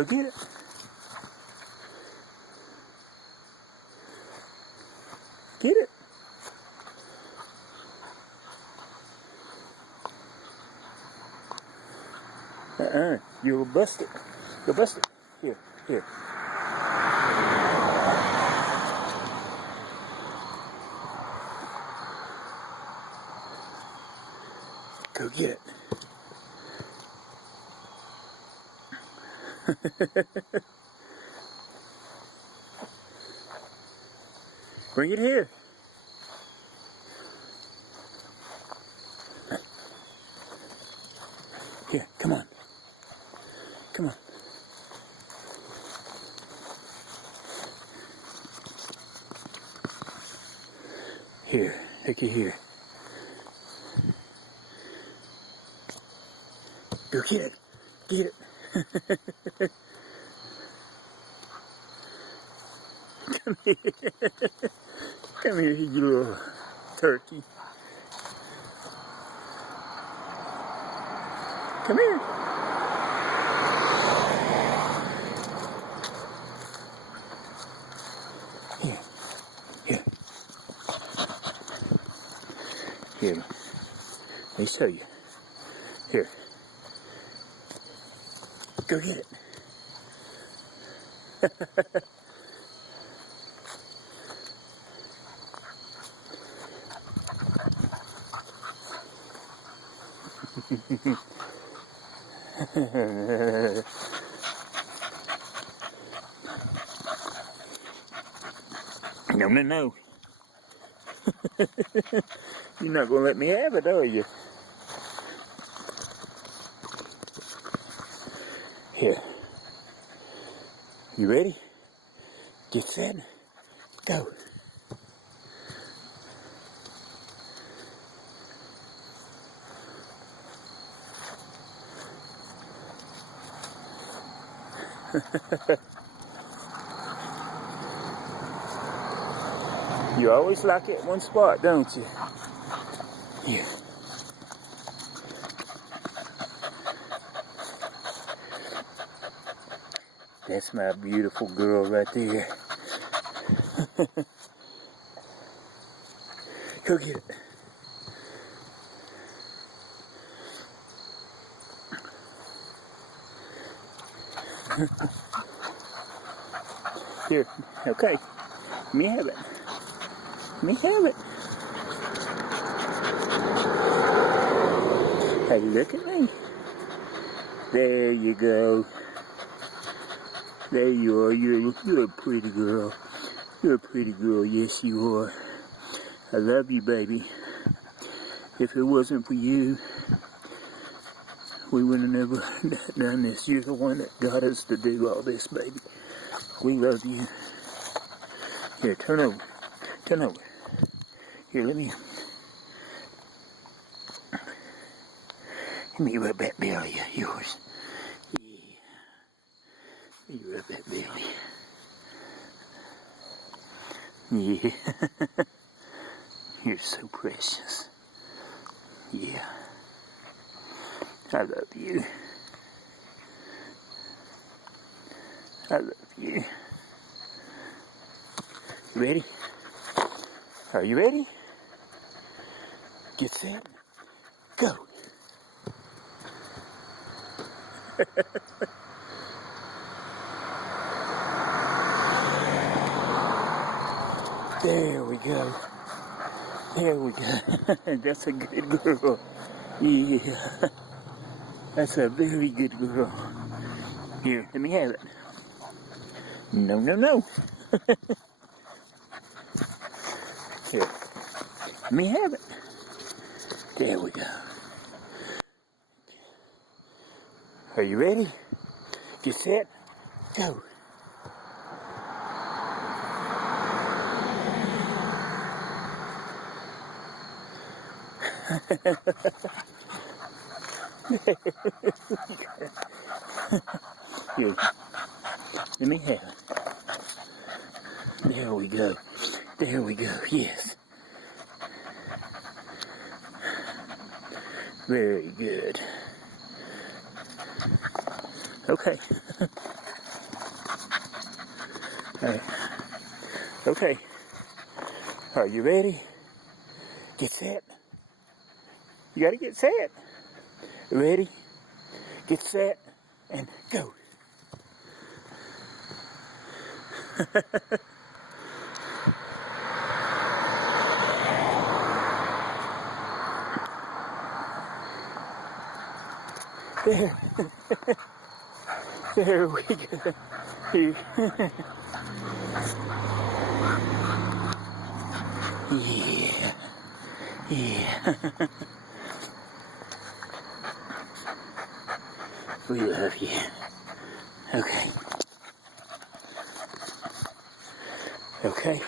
Go get it. Get it. You'll bust it. You'll bust it. Here, here. Go get it. Bring it here. Here, come on. Come on. Here, take it here. Go get it. Get it. Come here. Come here, you little turkey. Come here. Here. Here. Here. Let me show you. Here. Go get it. No, no, no. You're not going to let me have it, are you? Here. You ready? Get set. Go. You always lock it at one spot, don't you? Here. That's my beautiful girl right there. Go get it. Here, okay. Let me have it. Let me have it. Hey, look at me. There you go. There you are. You're a pretty girl. You're a pretty girl. Yes, you are. I love you, baby. If it wasn't for you, we would have never done this. You're the one that got us to do all this, baby. We love you. Here, turn over. Turn over. Here, let me rub that belly of yours. Yeah. Let me rub that belly. Yeah. You're so precious. Yeah. I love you. I love you. You ready? Are you ready? Get set. Go. There we go. There we go. That's a good girl. Yeah. That's a very good girl. Here, let me have it. No, no, no. Here. Let me have it. There we go. Are you ready? Get set. Go. Here. Let me have it. There we go. There we go. Yes. Very good. Okay. Okay. Are you ready? Get set. You gotta get set. Ready? Get set and go. There. There we go. Yeah. Yeah. We love you. Okay. Okay.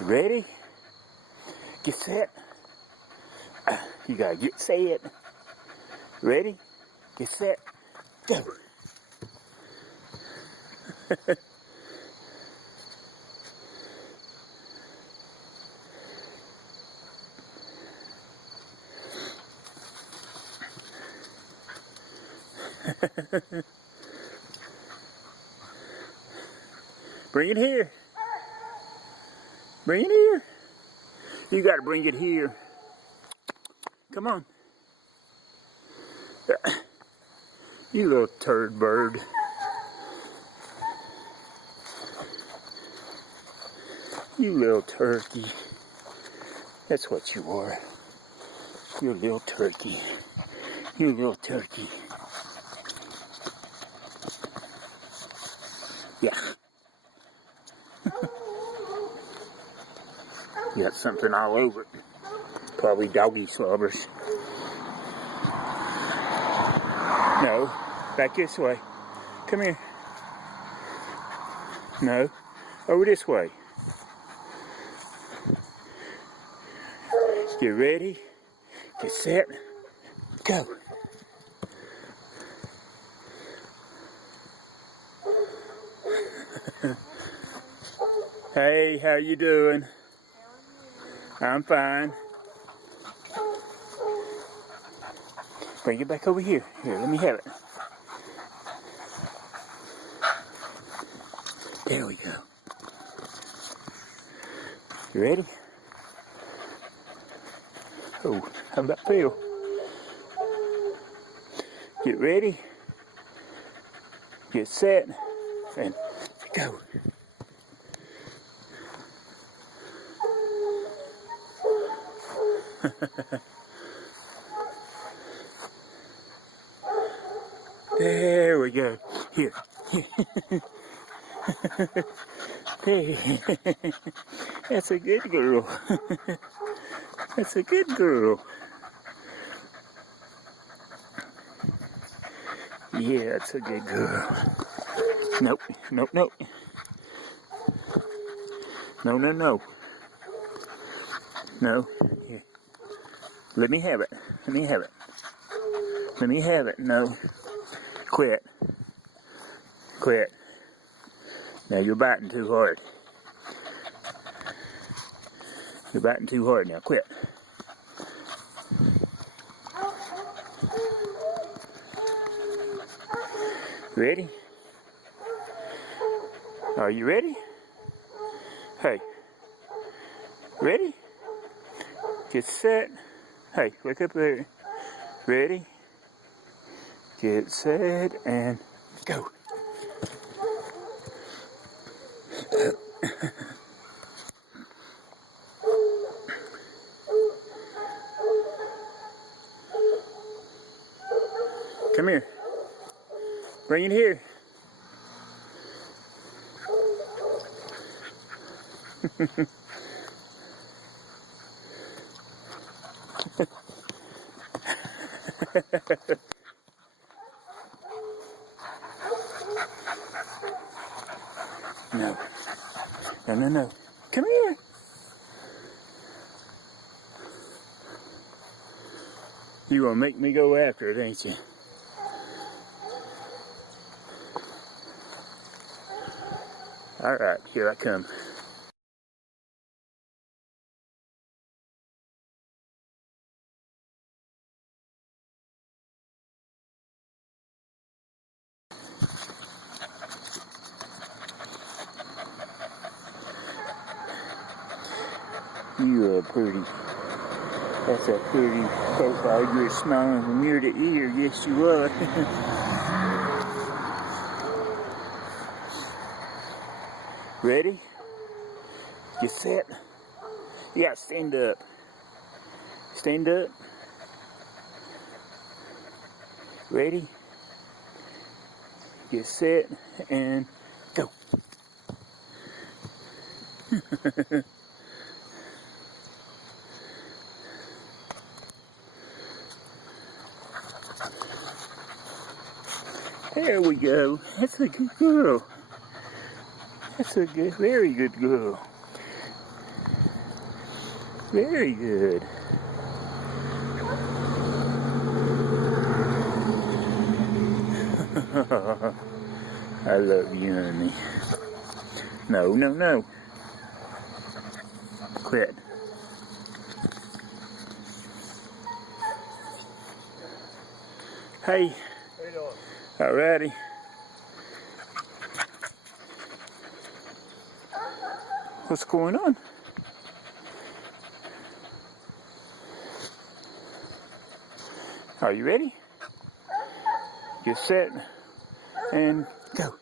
Ready? Get set. You gotta get set. Ready? Get set. Go. Bring it here. Bring it here. You gotta bring it here. Come on. You little turd bird. You little turkey. That's what you are. You're a little turkey. You little turkey. Yeah. You got something all over it. Probably doggy slobbers. No. Back this way. Come here. No. Over this way. Get ready. Get set. Go. Hey, how you doing? I'm fine. Bring it back over here. Here, let me have it. There we go. You ready? Oh, how'd that feel? Get ready. Get set. And go. There we go. Here. Hey. That's a good girl. That's a good girl. Yeah, that's a good girl. Nope, nope, nope. No, no, no. No. Here. Let me have it. Let me have it. Let me have it. No. Quit. Quit. Now you're biting too hard. You're biting too hard now. Quit. Ready? Are you ready? Hey. Ready? Get set. Hey, look up there. Ready? Get set and go. Come here. Bring it here. No. No, no, no. Come here. You gonna make me go after it, ain't you? All right, here I come. You are pretty. That's a pretty profile. You're smiling from ear to ear. Yes, you are. Ready? Get set. Yeah, stand up. Stand up. Ready? Get set and go. There we go. That's a good girl. That's a good, very good girl. Very good. I love you, honey. No, no, no. Quit. Hey. How you doing? Alrighty. What's going on? Are you ready? Get set and go.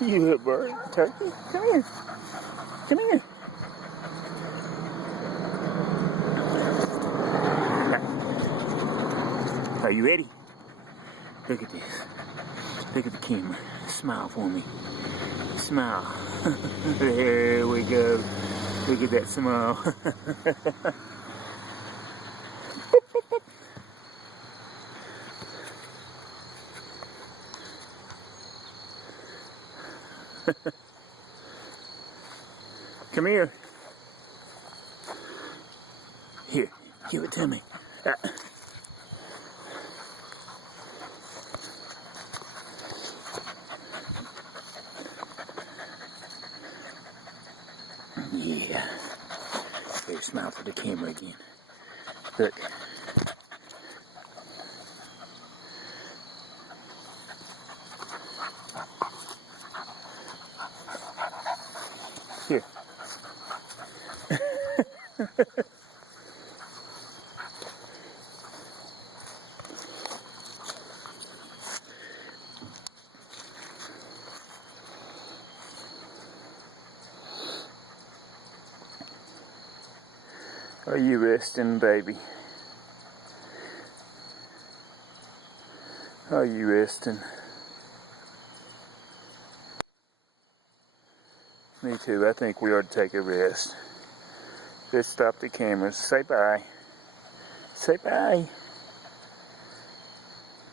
You a bird, turkey. Come here. Come here. Are you ready? Look at this. Look at the camera. Smile for me. Smile. There we go. Look at that smile. Come here. Here, give it to me. Yeah. Here, smile for the camera again. Look. Here. Are you resting, baby? Are you resting? Me too. I think we ought to take a rest. Let's stop the cameras. Say bye. Say bye.